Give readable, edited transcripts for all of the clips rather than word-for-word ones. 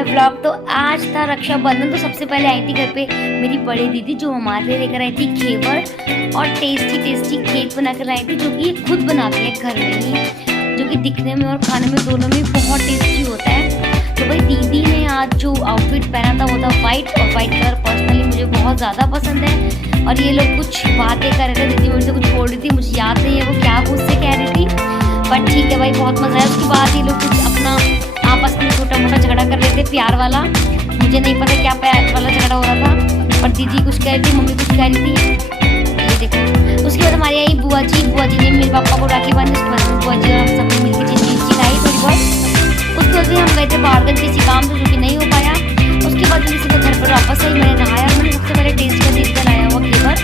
My vlog. तो आज था रक्षाबंधन। तो सबसे पहले आई थी घर पे मेरी बड़ी दीदी, जो हमारे लिए लेकर आई थी घेवर और टेस्टी केक बना कर लाई थी, जो कि ये खुद बनाती है घर में ही, जो कि दिखने में और खाने में दोनों में बहुत टेस्टी होता है। तो भाई दीदी ने आज जो आउटफिट पहना था वो था वाइट, और वाइट कलर पर्सनली मुझे बहुत ज़्यादा पसंद है। और ये लोग कुछ बातें कर रहे थे, दीदी मुझसे कुछ बोल रही थी, मुझे याद नहीं है वो क्या मुझसे कह रही थी, बट ठीक है भाई, बहुत मज़ा आया। उसके बाद ये लोग कुछ अपना आपस में छोटा मोटा झगड़ा कर रहे थे, प्यार वाला। मुझे नहीं पता क्या प्यार वाला झगड़ा हो रहा था, पर दीदी कुछ कह रही थी, मम्मी कुछ कह रही थी। ये देखो, उसके बाद हमारी आई बुआ जी ने मेरे पापा को राखी बांधी। उसके बाद बुआ जी और हम सब मिलकर चीज़ खाई थोड़ी बहुत। उसके बाद हम गए थे बाहरगंज किसी काम से, जो कि नहीं हो पाया। उसके बाद जब मैं घर पर वापस आई, मैंने नहाया और मैंने सबसे पहले टेस्ट कर दीदी का लाया हुआ घेवर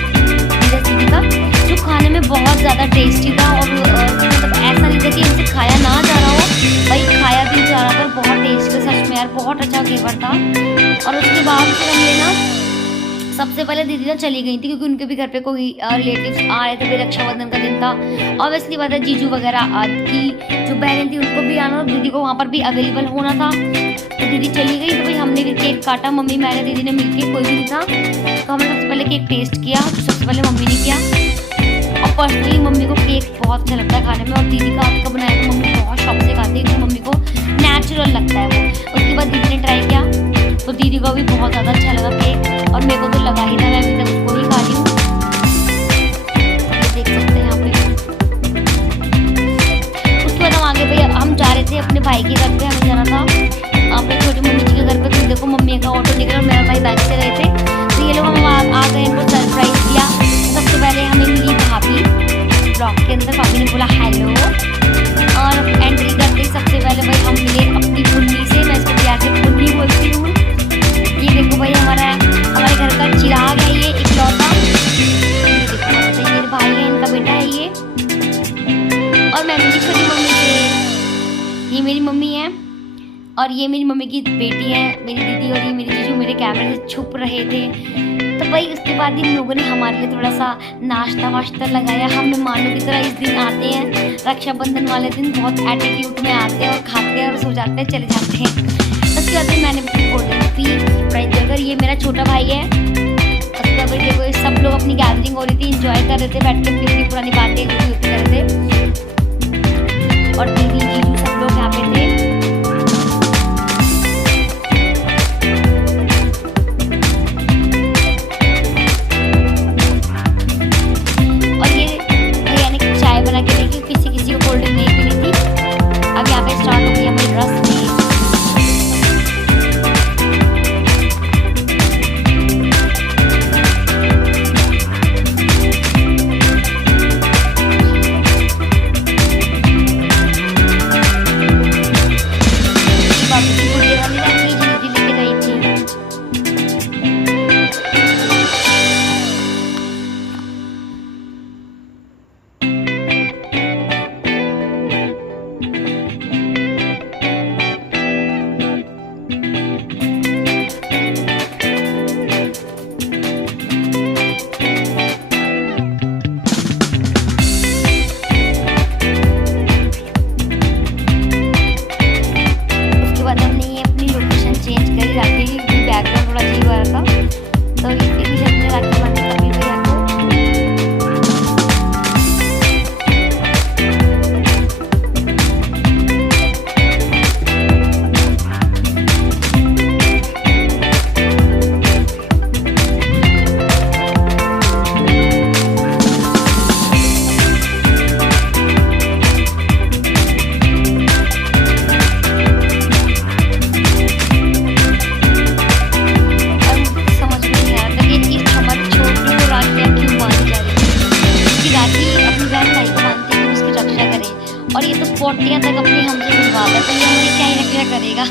मेरा दीदी का, जो खाने में बहुत ज़्यादा टेस्टी था। और मतलब ऐसा नहीं था कि इनसे खाया ना जा रहा हो, भाई खाया भी जा रहा था, बहुत टेस्टी, सच में यार बहुत अच्छा घेवर था। और उसके बाद फिर हमने ना सबसे पहले दीदी ना चली गई थी, क्योंकि उनके भी घर पे कोई रिलेटिव्स आ रहे थे। रक्षाबंधन का दिन था, ऑब्वियसली बात है, जीजू वगैरह की जो बहनें थी उनको भी आना था, दीदी को वहाँ पर भी अवेलेबल होना था। तो दीदी चली गई, तो भाई हमने भी केक काटा, मम्मी मैंने दीदी ने मिलके, कोई भी नहीं था। तो हमने सबसे पहले केक टेस्ट किया, तो सबसे पहले मम्मी ने किया। और पर्सनली मम्मी को केक बहुत अच्छा लगता है खाने में, और दीदी का हाथ का बनाया तो मम्मी बहुत शौक से खाती है, क्योंकि मम्मी को नेचुरल लगता है वो। उसके बाद दीदी ने ट्राई किया, तो दीदी को भी बहुत ज़्यादा अच्छा लगा केक, और मेरे को तो लगा ही था, मैं अभी तक उसको ही खा रही हूँ। ये देख सकते हैं यहाँ पे। उसके बाद हम आगे भाई हम जा रहे थे अपने भाई के घर पे, हमें जाना था अपने छोटी मम्मी जी के घर पे। तो देखो मम्मी का ऑटो निकला और मेरा भाई बाइक से गए थे। तो ये लोग हम आ गए, इनको सरप्राइज दिया। सबसे पहले हमें मिली भाभी ब्लॉक के अंदर, भाभी ने बोला हेलो, और एंट्री करते ही सबसे पहले भाई हम मिले अपनी पुन्नी से। मैं इसको प्यार से पुन्नी बोलती हूँ। ये देखो भाई हमारे घर का चिराग है ये इकलौता। ये देखो मेरे भाई है, इनका बेटा है ये, और मैं मेरी छोटी मम्मी से, ये मेरी मम्मी है, और ये मेरी मम्मी की बेटी है मेरी दीदी, और ये मेरी जीजू मेरे कैमरे से छुप रहे थे। तो भाई उसके बाद इन लोगों ने हमारे लिए थोड़ा सा नाश्ता वाश्ता लगाया। हम मेहमानों की तरह इस दिन आते हैं, रक्षाबंधन वाले दिन बहुत एटीट्यूड में आते हैं और खाते हैं और सो जाते हैं, चले जाते हैं। उसके बाद मैंने cold drink P, fried burger. ये मेरा छोटा भाई है। उसके बाद देखो सब लोग अपनी गैदरिंग हो रही थी, इंजॉय कर रहे थे, बैठ के अपनी पुरानी बातें होती कर रहे थे, और दीदी जीजू सब लोग यहाँ पे थे। किसी को कोल्ड ड्रिंक नहीं पीनी थी। अब यहाँ पे स्टार्ट हो गई हमारी रस्म। और ये तो पोटियाँ तक अपनी हमसे मिलवाता है, तो ये हमें क्या ही रखा करेगा।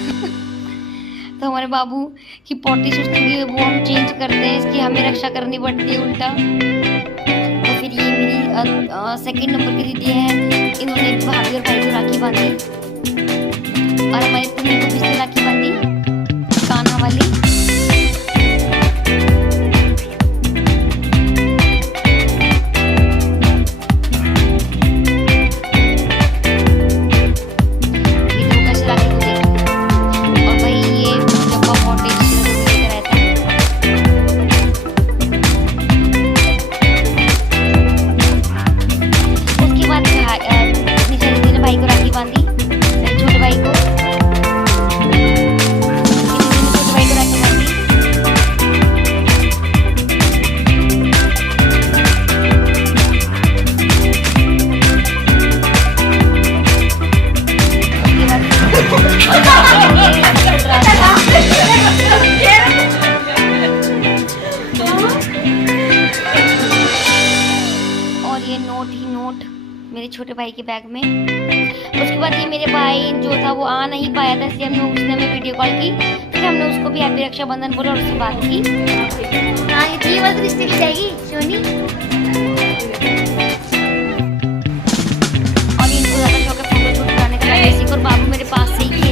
तो हमारे बाबू की पोटी सोचते हैं कि वो हम चेंज करते हैं, इसकी हमें रक्षा करनी पड़ती है उल्टा। तो फिर ये मेरी सेकंड नंबर की दीदी है, इन्होंने भाभी और भाई को राखी बांधी, और हमारी पुन्नी को किसने राखी बांधी, कान्हा वाली। छोटे भाई के बैग में। उसके बाद ये मेरे भाई जो था वो आ नहीं पाया था, इसलिए उसने हमें वीडियो कॉल की। फिर हमने उसको भी हैप्पी रक्षाबंधन बोला और उससे बात की। हाँ ये वाला रिश्ते की जाएगी सोनी। और इनको ज़्यादा शौक है फोटो शूट कराने का, और बाबू मेरे पास से ही